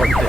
konti.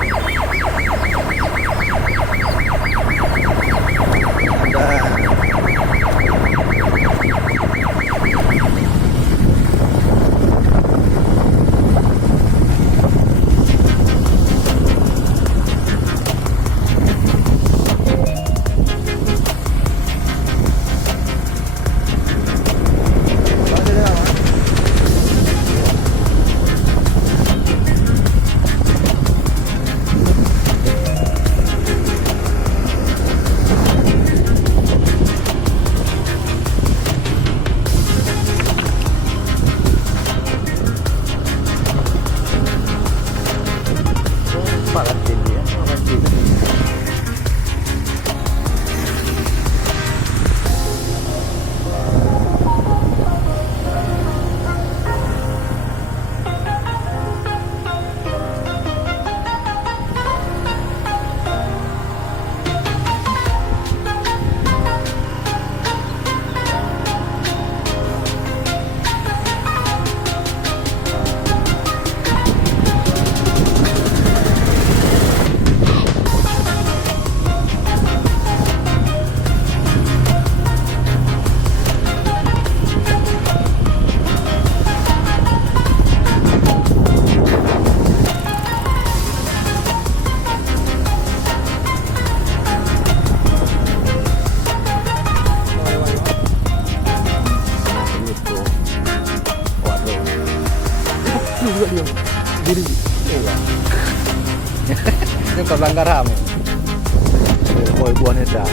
Ada juga dia diri yang kau langgar kamu boy buahnya dah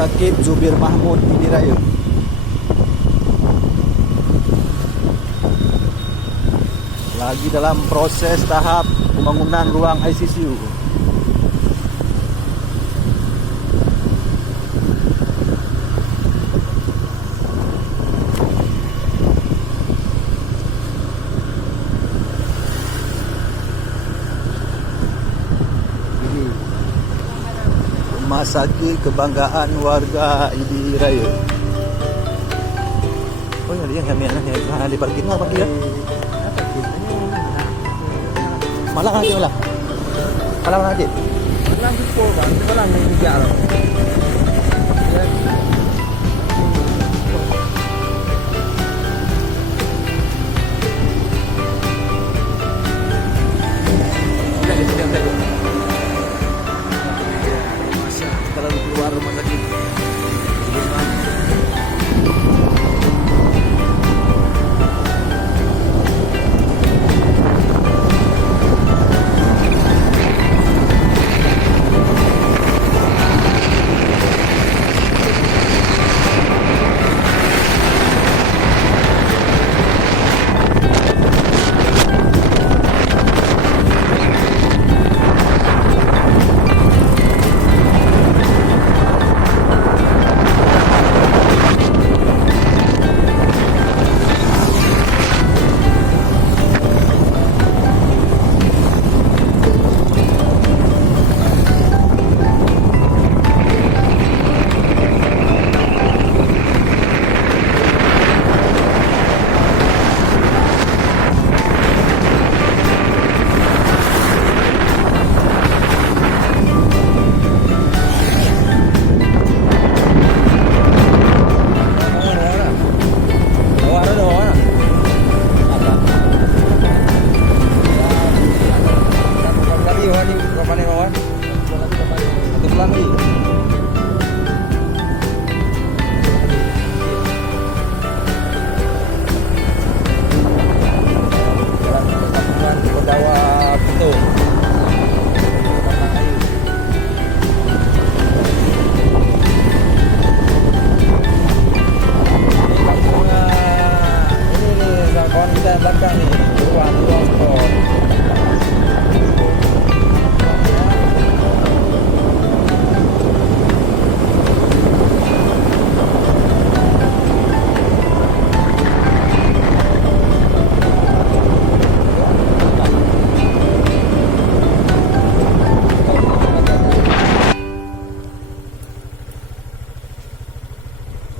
Sakit Zubir Mahmud Piliraya. Lagi dalam proses tahap pembangunan ruang ICU. Rumah sakit kebanggaan warga Idi Raya. Oh ya, dia kami anak yang di parkir apa dia? Malang aja malah. Malang aja. Malang itu kan, malang yang jalan. Keluar rumah sakit.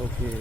Oke.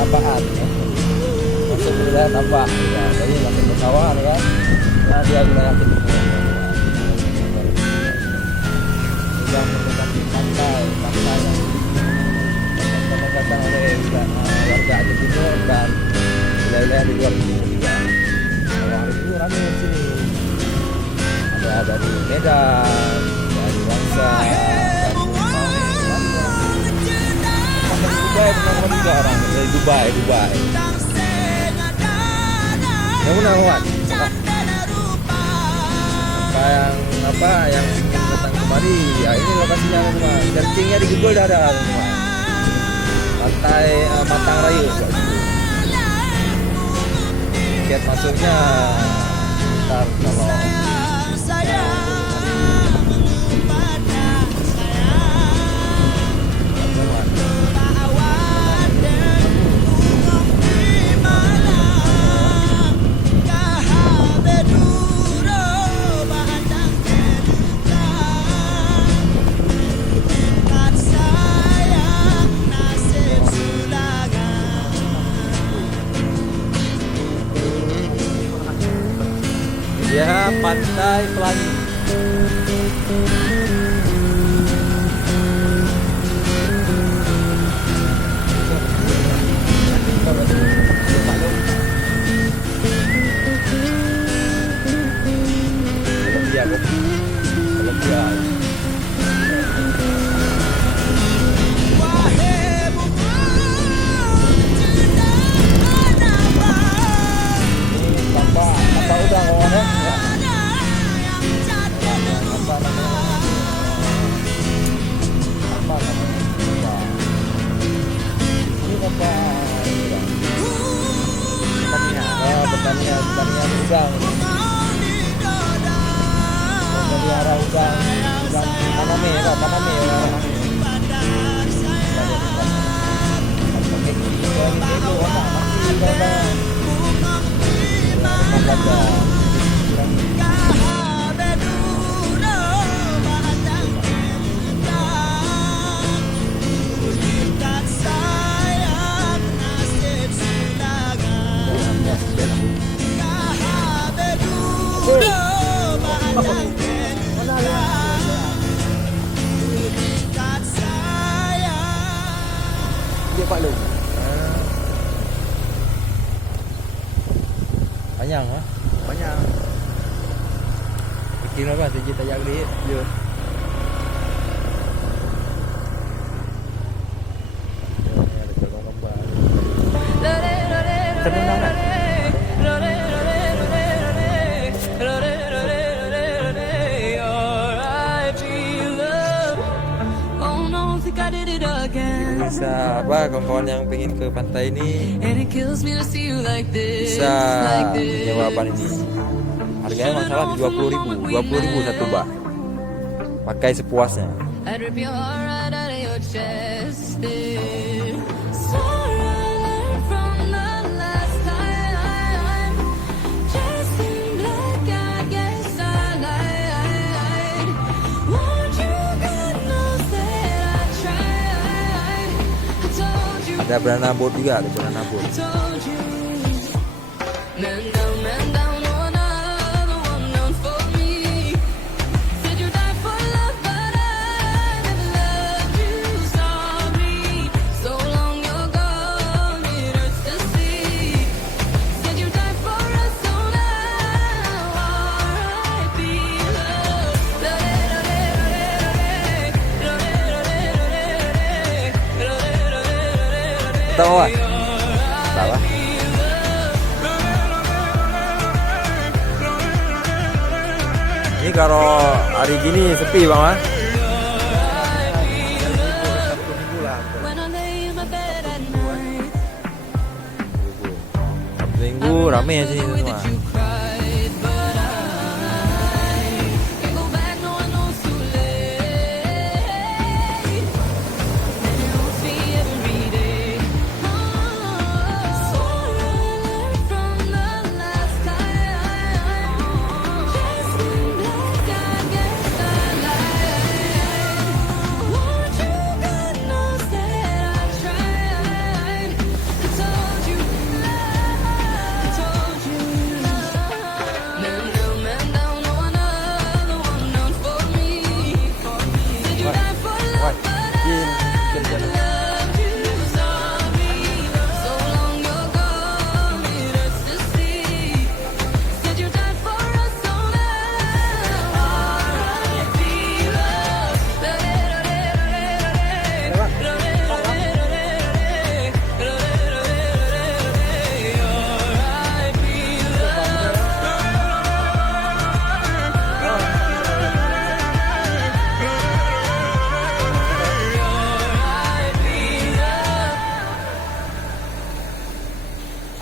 Tambahan ya. Masuk wilayah tambah ya, jadi langsung ke sawah ya. Nah, dia wilayah itu sudah mendekati pantai yang datang oleh warga Aceh Timur dan wilayah di luar itu juga. Kalau hari ini ramai di sini. Ada dari Medan, dari Wangsa, Dubai pernah juga orang dari Dubai. Yang mana Wan? Yang ingin datang kemari, ya ini lokasinya semua. Searchingnya di Google dah ada semua. Pantai Matang Rayu. Tiket masuknya ntar kalau ya Pantai Pelangi. Tambah udang kawan ya. Pertanian udang. Melihara udang Paname ya. Dia Pak Lu. Panjang ah? Panjang. Bikin apa sih tajak dia? Dia. Bisa apa kawan-kawan yang pengen ke pantai ini bisa nyewa ban ini. Harganya masalah 20.000 satu bah. Pakai sepuasnya. Ada banana boat juga, ada banana boat. Tahu lah. Salah. Ini kalau hari gini sepi bang ah. Sabtu Minggu rame ya sini semua.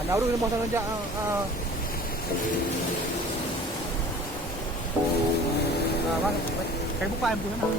Nào rồi một thằng vâng, cái bút vai em cũng thế nào?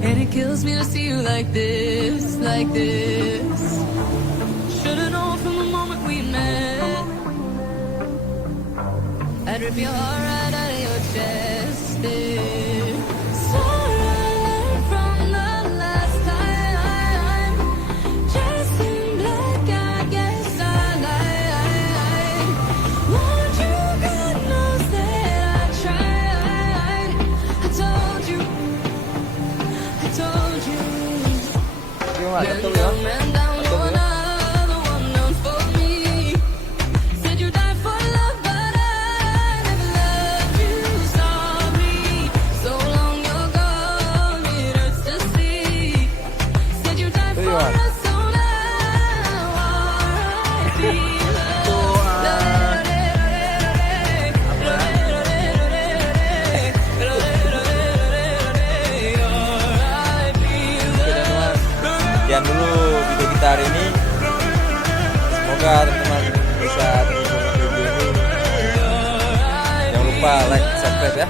And it kills me to see you like this, like this. Should've known from the moment we met. I'd rip your heart right out of your chest. So right from the last time, chasing black, I guess I lied. Won't you, God knows that I tried. I told you. Gimana? Betul ya? Betul ya? Sekian dulu video kita hari ini. Semoga teman-teman bisa terhubung dengan video ini. Jangan lupa like, subscribe ya.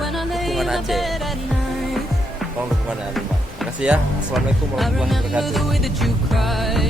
Dukungan Aceh. Tolong dukungan Terima kasih ya. Assalamualaikum warahmatullahi wabarakatuh.